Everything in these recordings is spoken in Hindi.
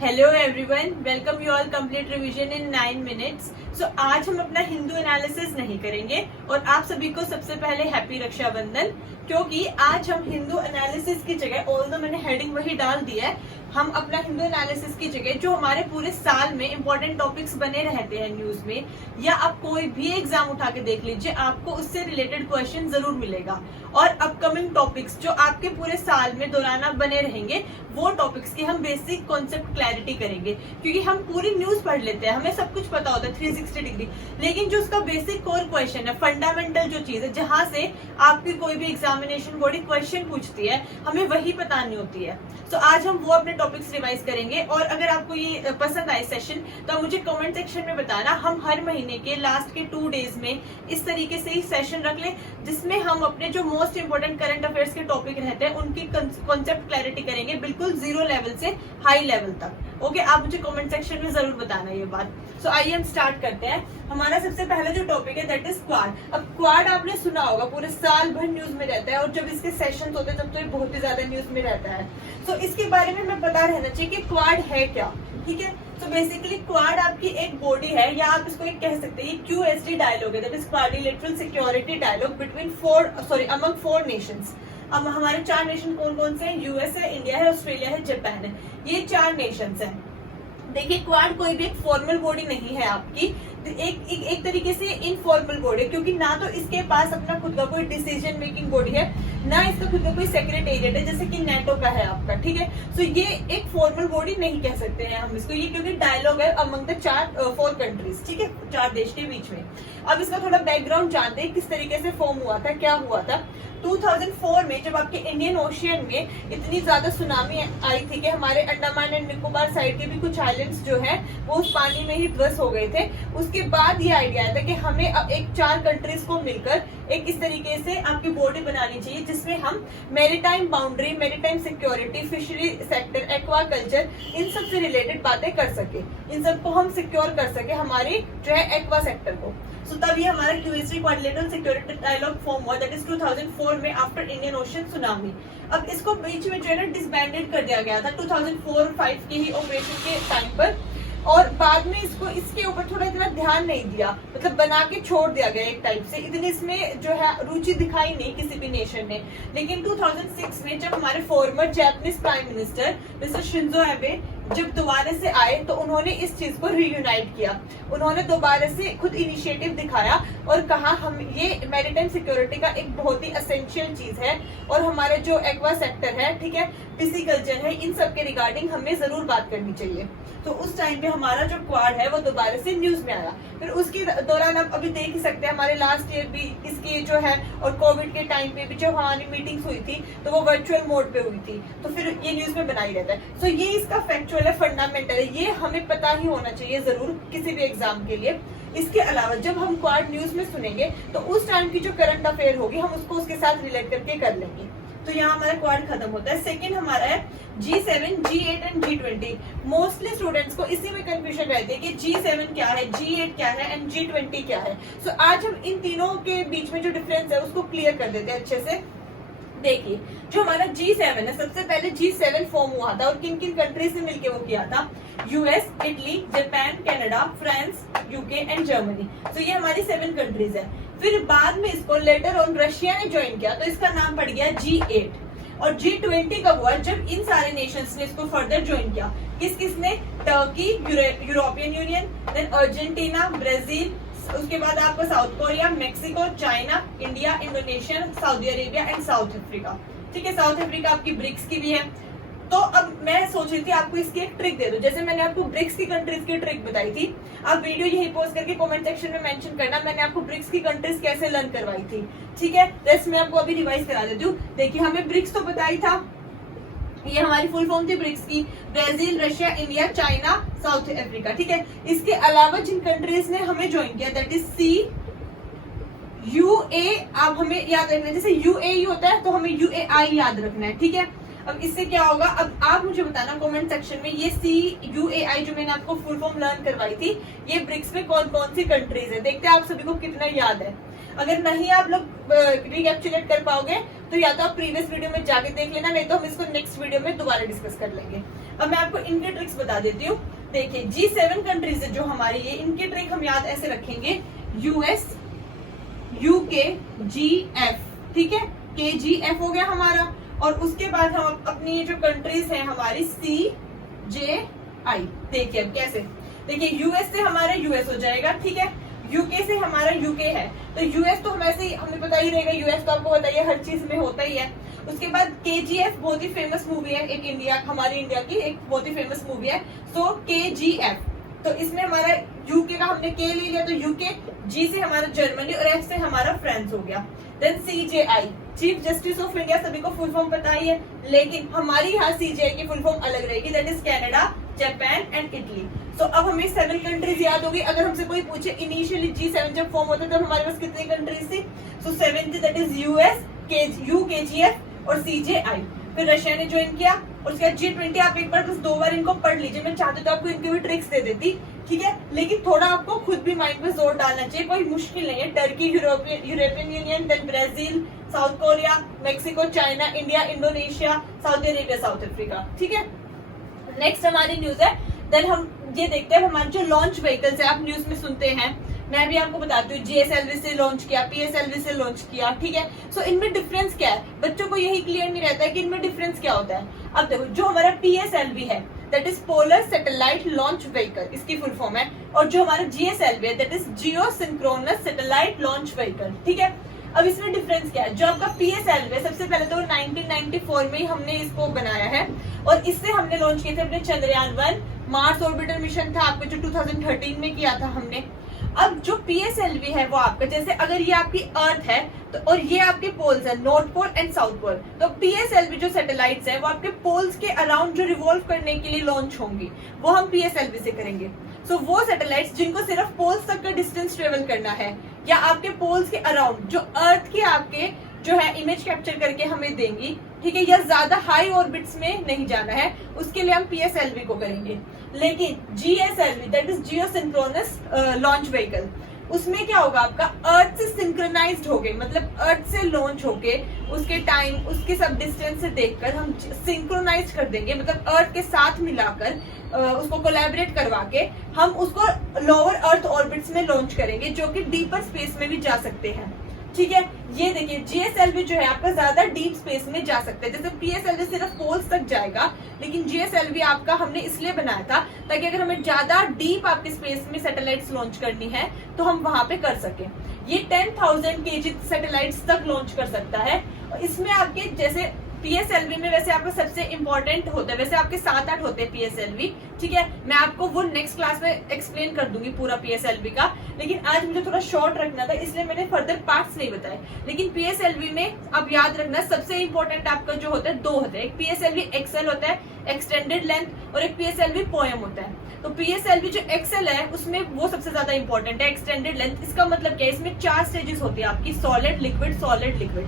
Hello everyone, welcome you all complete revision in 9 minutes. So आज हम अपना हिंदू एनालिसिस नहीं करेंगे और आप सभी को सबसे पहले हैप्पी रक्षाबंधन, क्योंकि आज हम हिंदू एनालिसिस की जगह, ऑल्दो मैंने हेडिंग वही डाल दिया है, हम अपना हिंदू एनालिसिस की जगह जो हमारे पूरे साल में इंपॉर्टेंट टॉपिक्स बने रहते हैं न्यूज में, या आप कोई भी एग्जाम उठा के देख लीजिए, आपको उससे रिलेटेड क्वेश्चन जरूर मिलेगा। और अपकमिंग टॉपिक्स जो आपके पूरे साल में दौराना बने रहेंगे, वो टॉपिक्स की हम बेसिक कॉन्सेप्ट क्लैरिटी करेंगे, क्योंकि हम पूरी न्यूज पढ़ लेते हैं, हमें सब कुछ पता होता है 360 डिग्री, लेकिन जो उसका बेसिक कोर क्वेश्चन है, फंडामेंटल जो चीज है, जहां से आपकी कोई भी एग्जामिनेशन बॉडी क्वेश्चन पूछती है, हमें वही पता नहीं होती है। तो आज हम वो अपने टॉपिक्स रिवाइज करेंगे। और अगर आपको ये पसंद आए सेशन, तो मुझे कमेंट सेक्शन में बताना। हम हर महीने के लास्ट के 2 डेज में इस तरीके से ही सेशन रख लें, जिसमें हम अपने जो मोस्ट इंपोर्टेंट करंट अफेयर्स के टॉपिक रहते हैं उनकी कॉन्सेप्ट क्लैरिटी करेंगे, बिल्कुल 0 लेवल से हाई लेवल तक। ओके, आप मुझे कमेंट सेक्शन में जरूर बताना ये बात। सो आइए हम स्टार्ट करते हैं। हमारा सबसे पहला जो टॉपिक है दैट इज क्वाड। अब क्वाड आपने सुना होगा, पूरे साल भर न्यूज में रहता है, और जब इसके सेशन होते हैं तब तो ये बहुत ही ज्यादा न्यूज में रहता है। तो इसके बारे में हमें पता रहना चाहिए कि क्वाड है क्या। ठीक है, तो बेसिकली क्वाड आपकी एक बॉडी है, या आप इसको एक कह सकते हैं QSD डायलॉग है, that is quadrilateral security dialogue between among 4 nations. अब हमारे 4 नेशन कौन कौन से हैं? यूएस है, इंडिया है, ऑस्ट्रेलिया है, जापान है, ये 4 नेशंस हैं। देखिए, क्वाड कोई भी एक फॉर्मल बॉडी नहीं है आपकी, एक तरीके से इनफॉर्मल बॉडी है, क्योंकि ना तो इसके पास अपना खुद का कोई डिसीजन मेकिंग बॉडी है, ना इसका खुद का कोई सेक्रेटेरिएट है जैसे कि नेटो का है आपका। ठीक है, तो ये एक फॉर्मल बॉडी नहीं कह सकते हैं हम इसको, ये क्योंकि डायलॉग है अमंग द 4 कंट्रीज। ठीक है, 4 देश के बीच में। अब इसका थोड़ा बैकग्राउंड जानते हैं, किस तरीके से फॉर्म हुआ था, क्या हुआ था। 2004 में जब आपके इंडियन ओशियन में इतनी ज्यादा सुनामी आई थी कि हमारे अंडमान एंड निकोबार साइड के भी कुछ आइलैंड्स जो है वो उस पानी में ही ध्वस्त हो गए थे। उसके बाद ये आइडिया आया था कि हमें अब एक 4 कंट्रीज को मिलकर एक इस तरीके से आपकी बॉडी बनानी चाहिए, जिसमें हम maritime boundary, maritime security, fishery sector, aquaculture, इन सब से रिलेटेड बातें कर सके, इन सबको हम सिक्योर कर सके हमारे जो है एक्वा सेक्टर को। सो तब ये हमारा QSD quadrilateral security dialogue form हुआ, दैट इज 2004 में आफ्टर इंडियन ओशन सुनामी। अब इसको बीच में जो है ना डिसबैंडेड कर दिया गया था 2004-5 के ही ऑपरेशन के टाइम पर, और बाद में इसके ऊपर थोड़ा इतना ध्यान नहीं दिया, मतलब बना के छोड़ दिया गया एक टाइप से, इतनी इसमें जो है रुचि दिखाई नहीं किसी भी नेशन ने। लेकिन 2006 में जब हमारे farmer Japanese prime minister mister Shinzo एबे जब दोबारा से आए, तो उन्होंने इस चीज को रीयूनाइट किया। उन्होंने दोबारा से खुद इनिशिएटिव दिखाया और कहा हम ये मैरीटाइम सिक्योरिटी का एक बहुत ही एसेंशियल चीज है, और हमारे जो एक्वा सेक्टर है, ठीक है, पिसिकल्चर है, इन सब के रिगार्डिंग हमें जरूर बात करनी चाहिए। तो उस टाइम पे हमारा जो क्वाड है वो दोबारा से न्यूज में आया। फिर उसके दौरान आप अभी देख ही सकते हैं, हमारे लास्ट ईयर भी इसकी जो है, और कोविड के टाइम पे भी जब हमारी मीटिंग्स हुई थी तो वो वर्चुअल मोड पे हुई थी, तो फिर ये न्यूज में बनाई रहता है। सो ये इसका फैक्चुअल है, फंडामेंटल है, ये हमें पता ही होना चाहिए जरूर किसी भी एग्जाम के लिए। इसके अलावा जब हम क्वाड न्यूज में सुनेंगे तो उस टाइम की जो करंट अफेयर होगी हम उसको उसके साथ रिलेट करके कर लेंगे। तो यहाँ हमारा क्वाड खत्म होता है। सेकंड हमारा है G7, G8 and G20। Mostly students को इसी में कंफ्यूजन रहती है कि G7 क्या है, G8 क्या है एंड G20 क्या है। सो आज हम इन तीनों के बीच में जो डिफरेंस है उसको क्लियर कर देते हैं अच्छे से। देखिए, जो हमारा G7 है, सबसे पहले G7 फॉर्म हुआ था, और किन किन कंट्रीज ने मिलकर वो किया था? US, Italy, Japan, Canada, France, UK and Germany. तो ये हमारी 7 कंट्रीज है। फिर बाद में इसको लेटर ऑन रशिया ने ज्वाइन किया, तो इसका नाम पड़ गया G8। और G20 कब हुआ? जब इन सारे नेशंस ने इसको फर्दर ज्वाइन किया। किस किसने? Turkey, European Union, then Argentina, Brazil, उसके बाद आपको South Korea, Mexico, China, India, Indonesia, Saudi Arabia and South Africa. ठीक है, साउथ अफ्रीका आपकी ब्रिक्स की भी है। तो अब मैं सोच रही थी आपको इसकी एक ट्रिक दे दूं, जैसे मैंने आपको ब्रिक्स की कंट्रीज की ट्रिक बताई थी। आप वीडियो यही पोस्ट करके कमेंट सेक्शन में मेंशन करना मैंने आपको ब्रिक्स की कंट्रीज कैसे लर्न करवाई थी। ठीक है, रेस्ट मैं आपको अभी रिवाइज करा देती हूँ। देखिए, हमें ब्रिक्स तो बताई था, ये हमारी फुल फॉर्म थी ब्रिक्स की, Brazil, Russia, India, China, south Africa. ठीक है, इसके अलावा जिन कंट्रीज ने हमें ज्वाइन किया दैट इज CUA। अब हमें याद रखना है, जैसे UAE होता है तो हमें UAI याद रखना है। ठीक है, अब इससे क्या होगा, अब आप मुझे बताना कमेंट सेक्शन में, ये CUAI जो मैंने आपको फुल फॉर्म लर्न करवाई थी, ये ब्रिक्स में कौन कौन सी कंट्रीज है। देखते हैं आप सभी को कितना याद है। अगर नहीं आप लोग रिकैप्चुलेट कर पाओगे तो या तो आप प्रीवियस वीडियो में जाके देख लेना, नहीं तो हम इसको नेक्स्ट वीडियो में दोबारा डिस्कस कर लेंगे। अब मैं आपको इनके ट्रिक्स बता देती हूँ। देखिए G7 कंट्रीज है जो हमारी, ये इनके ट्रिक हम याद ऐसे रखेंगे, US, UK, GF, ठीक है, KGF हो गया हमारा। और उसके बाद हम अपनी जो कंट्रीज हैं हमारी CJI। देखिए अब कैसे, देखिए यूएस से हमारा यूएस हो जाएगा, ठीक है, यूके से हमारा यूके है, तो यूएस तो हमें हमें पता ही रहेगा, यूएस तो आपको बताइए हर चीज में होता ही है। उसके बाद केजीएफ बहुत ही फेमस मूवी है, एक इंडिया, हमारी इंडिया की एक बहुत ही फेमस मूवी है, सो केजीएफ। तो इसमें हमारा यूके का हमने के ले लिया, तो यूके, जी से हमारा जर्मनी और एफ से हमारा फ्रांस हो गया। Then CJI, chief justice of India, सभी को फुल फॉर्म पता ही है, लेकिन हमारी यहाँ सीजेआई की फुल फॉर्म अलग रहेगी, that is Canada, Japan and Italy. तो अब हमें 7 कंट्रीज याद होगी। अगर हमसे कोई पूछे इनिशियली G7 जब फॉर्म होता तब हमारे पास कितनी कंट्रीज थी, सो 7 थी, दैट इज यूएस, केजीएफ और सीजेआई। फिर रशिया ने ज्वाइन किया, और उसके बाद G20। आप एक बार बस 2 बार इनको पढ़ लीजिए, मैं चाहती तो आपको इनकी भी ट्रिक्स दे देती, ठीक है, लेकिन थोड़ा आपको खुद भी माइंड पे जोर डालना चाहिए, कोई मुश्किल नहीं है। Turkey, European Union, then Brazil, South Korea, Mexico, China, India, Indonesia, Saudi Arabia, South Africa, ठीक है। नेक्स्ट हमारी न्यूज है, देन हम ये देखते हैं हमारे जो लॉन्च व्हीकल्स है, आप न्यूज में सुनते हैं, मैं भी आपको बताती हूँ, जीएसएलवी से लॉन्च किया, पीएसएलवी से लॉन्च किया, ठीक है। सो इनमें डिफरेंस क्या है, बच्चों को यही क्लियर नहीं रहता है कि इनमें डिफरेंस क्या होता है। अब देखो, जो हमारा पीएसएलवी है that is polar satellite launch vehicle, इसकी फुल फॉर्म है, और जो हमारा जीएसएलवी है that is Jio synchronous satellite launch vehicle, ठीक है। अब इसमें डिफरेंस क्या है, जो आपका पीएसएलवी है, सबसे पहले तो 1994 में ही हमने इसको बनाया है, और इससे हमने लॉन्च किए थे अपने चंद्रयान 1, मार्स ऑर्बिटर मिशन था आपका जो 2013 में किया था हमने। अब जो पीएसएलवी है वो आपका, जैसे अगर ये आपकी अर्थ है तो, और ये आपके पोल्स है, north pole and south pole, तो पीएसएलवी जो सैटेलाइट्स है वो आपके पोल्स के अराउंड जो रिवॉल्व करने के लिए लॉन्च होंगी, वो हम पीएसएलवी से करेंगे। सो वो सैटेलाइट्स जिनको सिर्फ पोल्स तक का डिस्टेंस ट्रेवल करना है, या आपके पोल्स के अराउंड जो अर्थ के आपके जो है इमेज कैप्चर करके हमें देंगी, ठीक है, या ज्यादा हाई ऑर्बिट्स में नहीं जाना है, उसके लिए हम पीएसएलवी को करेंगे। लेकिन GSLV that is Jio synchronous launch vehicle, उसमें क्या होगा, आपका अर्थ से सिंक्रोनाइज्ड हो गए, मतलब अर्थ से लॉन्च होके उसके टाइम, उसके सब डिस्टेंस से देखकर हम सिंक्रोनाइज कर देंगे, मतलब अर्थ के साथ मिलाकर उसको कोलैबोरेट करवा के हम उसको लोअर अर्थ ऑर्बिट्स में लॉन्च करेंगे, जो कि डीपर स्पेस में भी जा सकते हैं, ठीक है। ये देखिए जीएसएलवी जो है आपका ज्यादा डीप स्पेस में जा सकता है, जैसे पीएसएलवी सिर्फ पोल्स तक जाएगा, लेकिन जीएसएलवी आपका हमने इसलिए बनाया था ताकि अगर हमें ज्यादा डीप आपके स्पेस में सैटेलाइट्स लॉन्च करनी है तो हम वहां पे कर सके। ये 10,000 kg सैटेलाइट्स तक लॉन्च कर सकता है। इसमें आपके जैसे पीएसएलवी में वैसे आपका सबसे इंपॉर्टेंट होता है, वैसे आपके 7-8 होते हैं पीएसएलवी, ठीक है, मैं आपको वो नेक्स्ट क्लास में एक्सप्लेन कर दूंगी पूरा पीएसएलवी का, लेकिन आज मुझे थोड़ा शॉर्ट रखना था इसलिए मैंने फर्दर पार्ट्स नहीं बताए। लेकिन पीएसएलवी में अब याद रखना सबसे इंपॉर्टेंट आपका जो होता है 2 होते हैं, एक पीएसएलवी एक्सएल होता है, एक्सटेंडेड लेंथ, और एक पीएसएलवी पोएम होता है। तो पीएसएलवी जो एक्सएल है उसमें वो सबसे ज्यादा इंपॉर्टेंट है, एक्सटेंडेड लेंथ। इसका मतलब क्या है, इसमें 4 स्टेजेस होती है आपकी, सॉलिड, लिक्विड, सॉलिड, लिक्विड,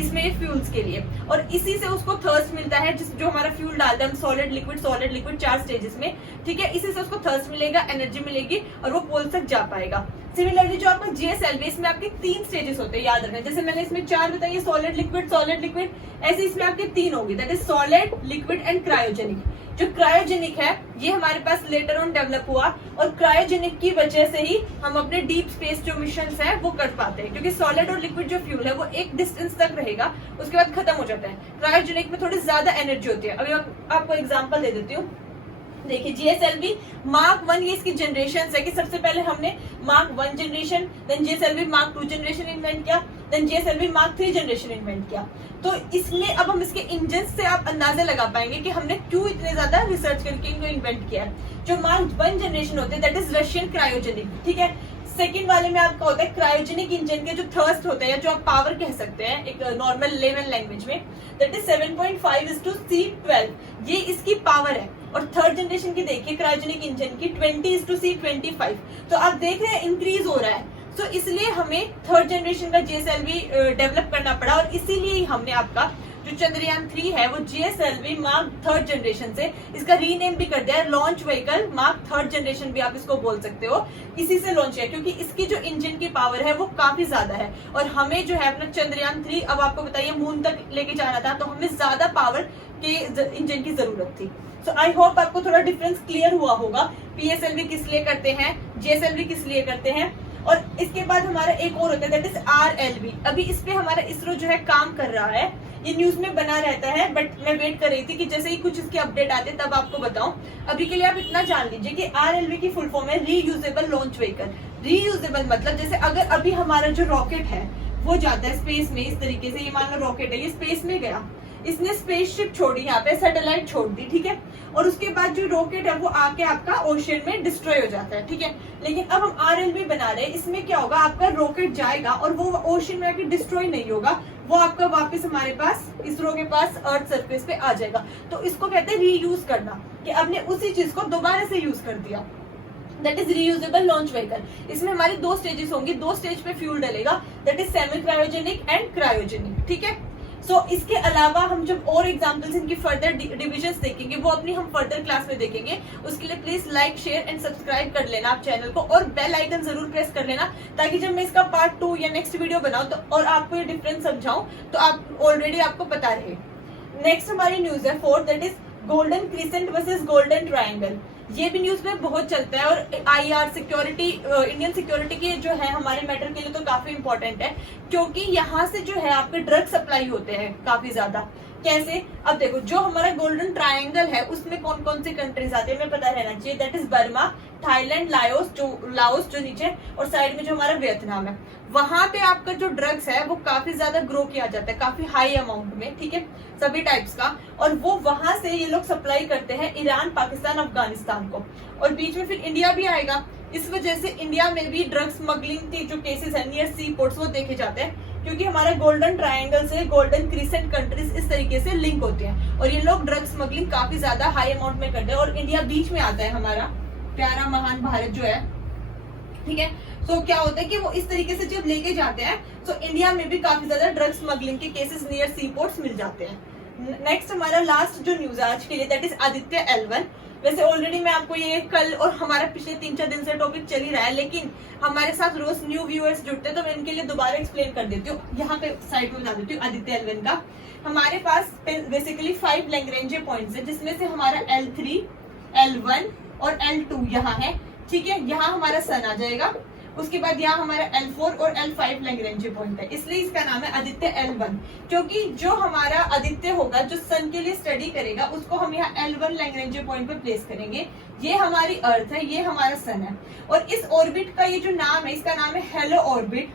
इसमें फ्यूल्स के लिए, और इसी से उसको थर्स्ट मिलता है, जिस जो हमारा फ्यूल डालते हैं हम, solid, liquid, solid, liquid, 4 stages में, ठीक है, इसी से उसको थर्स्ट मिलेगा, एनर्जी मिलेगी, और वो पोल तक जा पाएगा। सिमिलरली जो आपका जीएसएलवी, इसमें आपके 3 स्टेजेस होते हैं, याद रखना, जैसे मैंने इसमें 4 बताइए, सॉलिड, लिक्विड, ऐसे इसमें आपके 3 होंगे, that is solid, liquid and cryogenic. जो क्रायोजेनिक है ये हमारे पास लेटर ऑन डेवलप हुआ, और क्रायोजेनिक की वजह से ही हम अपने डीप स्पेस जो मिशन है वो कर पाते हैं, क्योंकि सॉलिड और लिक्विड जो फ्यूल है वो एक डिस्टेंस तक रहेगा, उसके बाद खत्म हो जाता है। क्रायोजेनिक में थोड़ी ज्यादा एनर्जी होती है। अभी आपको एग्जांपल दे देती हूँ, देखिए जीएसएलवी मार्क 1, ये इसकी जनरेशन है कि सबसे पहले हमने mark 1 generation, then GSLV mark 2 generation invent किया, then GSLV mark 3 generation invent किया। तो इसमें अब हम इसके इंजन से आप अंदाजा लगा पाएंगे कि हमने क्यों इतने ज्यादा रिसर्च करके इनको इन्वेंट किया है। जो मार्क 1 जनरेशन होते हैं दैट इज रशियन क्रायोजेनिक, ठीक है। सेकंड वाले में आपका होता है क्रायोजेनिक इंजन के जो थर्स्ट होता है, या जो आप पावर कह सकते हैं एक नॉर्मल लेवल लैंग्वेज में, दैट इज 7.5:C12, ये इसकी पावर है। और थर्ड जनरेशन की देखिए क्रायोजेनिक इंजन की 20:C25, तो आप देख रहे हैं इंक्रीज हो रहा है। तो इसलिए हमें थर्ड जनरेशन का जीएसएलवी डेवलप करना पड़ा, और इसीलिए हमने आपका जो चंद्रयान 3 है वो GSLV मार्क 3rd जनरेशन से इसका रीनेम भी कर दिया है, launch vehicle mark 3rd generation भी आप इसको बोल सकते हो, इसी से लॉन्च किया क्योंकि इसकी जो इंजन की पावर है वो काफी ज्यादा है और हमें जो है अपना चंद्रयान 3 अब आपको बताइए मून तक लेके जाना था, तो हमें ज्यादा पावर के इंजन की जरूरत थी। सो आई होप आपको थोड़ा डिफरेंस क्लियर हुआ होगा, PSLV किस लिए करते हैं, GSLV किस लिए करते हैं। और इसके बाद हमारा एक और होता है दैट इज RLV। अभी इस पे हमारा इसरो जो है काम कर रहा है, ये न्यूज में बना रहता है, बट मैं वेट कर रही थी कि जैसे ही कुछ इसके अपडेट आते तब आपको बताऊं। अभी के लिए आप इतना जान लीजिए कि RLV की फुल फॉर्म है रीयूजेबल लॉन्च व्हीकल। रीयूजेबल मतलब जैसे अगर अभी हमारा जो रॉकेट है वो जाता है स्पेस में, इस तरीके से ये मान लो रॉकेट है, ये स्पेस में गया, इसने स्पेसशिप छोड़ी, यहाँ पे सैटेलाइट छोड़ दी, ठीक है, और उसके बाद जो रॉकेट है वो आके आपका ओशन में डिस्ट्रॉय हो जाता है, ठीक है। लेकिन अब हम RLV बना रहे हैं, इसमें क्या होगा, आपका रॉकेट जाएगा और वो ओशन में आके डिस्ट्रॉय नहीं होगा, वो आपका वापस हमारे पास इसरो के पास अर्थ सरफेस पे आ जाएगा। तो इसको कहते हैं रीयूज करना, कि आपने उसी चीज को दोबारा से यूज कर दिया, that is reusable launch vehicle. इसमें हमारी 2 स्टेजेस होंगी, 2 स्टेज पे फ्यूल डलेगा, that is semi cryogenic and cryogenic, ठीक है। सो इसके अलावा हम जब और एग्जांपल्स इनकी फर्दर डिविजन्स देखेंगे वो अपनी हम फर्दर क्लास में देखेंगे। उसके लिए please like share and subscribe कर लेना आप चैनल को, और बेल आइकन जरूर प्रेस कर लेना, ताकि जब मैं इसका पार्ट 2 या नेक्स्ट वीडियो बनाऊं तो और आपको ये डिफरेंस समझाऊं तो आप ऑलरेडी आपको पता रहे। नेक्स्ट हमारी न्यूज है 4th, that is golden crescent versus golden triangle. ये भी न्यूज में बहुत चलता है और IR सिक्योरिटी, इंडियन सिक्योरिटी के जो है हमारे मैटर के लिए तो काफी इंपॉर्टेंट है, क्योंकि यहाँ से जो है आपके ड्रग सप्लाई होते हैं काफी ज्यादा। कैसे, अब देखो जो हमारा गोल्डन ट्रायंगल है उसमें कौन कौन सी कंट्रीज आती है हमें पता रहना चाहिए, that is Burma, Thailand, Laos जो नीचे, और साइड में जो हमारा वियतनाम है। वहां पे आपका जो ड्रग्स है वो काफी ज्यादा ग्रो किया जाता है, काफी हाई अमाउंट में, ठीक है, सभी टाइप्स का, और वो वहां से ये लोग सप्लाई करते हैं ईरान, पाकिस्तान, अफगानिस्तान को, और बीच में फिर इंडिया भी आएगा। इस वजह से इंडिया में भी ड्रग्स स्मगलिंग के जो केसेस है नियर सी पोर्ट्स वो देखे जाते हैं, क्योंकि हमारा गोल्डन ट्रायंगल से गोल्डन क्रिसेंट कंट्रीज इस तरीके से लिंक होते हैं और ये लोग ड्रग स्मगलिंग काफी ज्यादा हाई अमाउंट में करते हैं, और इंडिया बीच में आता है, हमारा प्यारा महान भारत जो है, ठीक है। तो क्या होता है कि वो इस तरीके से जब लेके जाते हैं तो इंडिया में भी काफी ज्यादा ड्रग स्मगलिंग के केसेस नियर सी पोर्ट्स मिल जाते हैं। नेक्स्ट हमारा लास्ट जो न्यूज है आज के लिए दैट इज आदित्य L1। वैसे ऑलरेडी मैं आपको ये कल और हमारा पिछले 3-4 दिन से टॉपिक चल ही रहा है, लेकिन हमारे साथ रोज न्यू व्यूअर्स जुड़ते हैं तो मैं इनके लिए दोबारा एक्सप्लेन कर देती हूँ। यहाँ पे साइड में बता देती हूँ आदित्य L1 का। हमारे पास बेसिकली 5 लैग्रेंज पॉइंट्स है, जिसमें से हमारा L3, L1 और L2 यहाँ है, ठीक है। यहाँ हमारा सन आ जाएगा, उसके बाद यहाँ हमारा L4 और L5 लैग्रेंज पॉइंट है, इसलिए इसका नाम है आदित्य L1, क्योंकि जो हमारा आदित्य होगा जो सन के लिए स्टडी करेगा उसको हम यहाँ L1 लैग्रेंज पॉइंट पे प्लेस करेंगे। ये हमारी अर्थ है, ये हमारा सन है, और इस ऑर्बिट का ये जो नाम है इसका नाम है हेलो ऑर्बिट,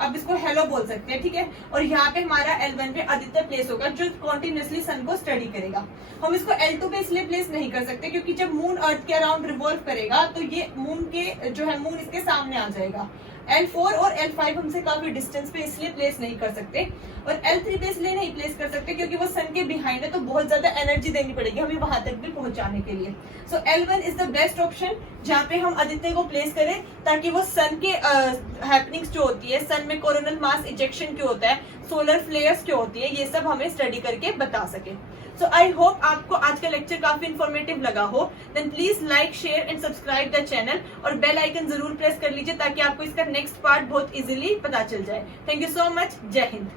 आप इसको हेलो बोल सकते हैं, ठीक है। और यहाँ पे हमारा L1 पे आदित्य प्लेस होगा जो कॉन्टिन्यूसली सन को स्टडी करेगा। हम इसको L2 पे इसलिए प्लेस नहीं कर सकते क्योंकि जब मून अर्थ के अराउंड रिवॉल्व करेगा तो ये मून के जो है मून इसके सामने आ जाएगा। L4 और L5 हमसे काफी डिस्टेंस पे इसलिए प्लेस नहीं कर सकते, और L3 पे इसलिए नहीं प्लेस कर सकते क्योंकि वो सन के बिहाइंड है, तो बहुत ज्यादा एनर्जी देनी पड़ेगी हमें वहां तक भी पहुंचाने के लिए। सो L1 is the best option जहाँ पे हम आदित्य को प्लेस करें, ताकि वो सन के हैपनिंग्स जो होती है, सन में कोरोनल मास इजेक्शन क्यों होता है, सोलर फ्लेयर्स क्यों होती है, ये सब हमें स्टडी करके बता सके। सो आई होप आपको आज का लेक्चर काफी इन्फॉर्मेटिव लगा हो। Then please like share and subscribe the channel, और बेल आइकन जरूर प्रेस कर लीजिए ताकि आपको इसका नेक्स्ट पार्ट बहुत इजीली पता चल जाए। थैंक यू सो मच, जय हिंद।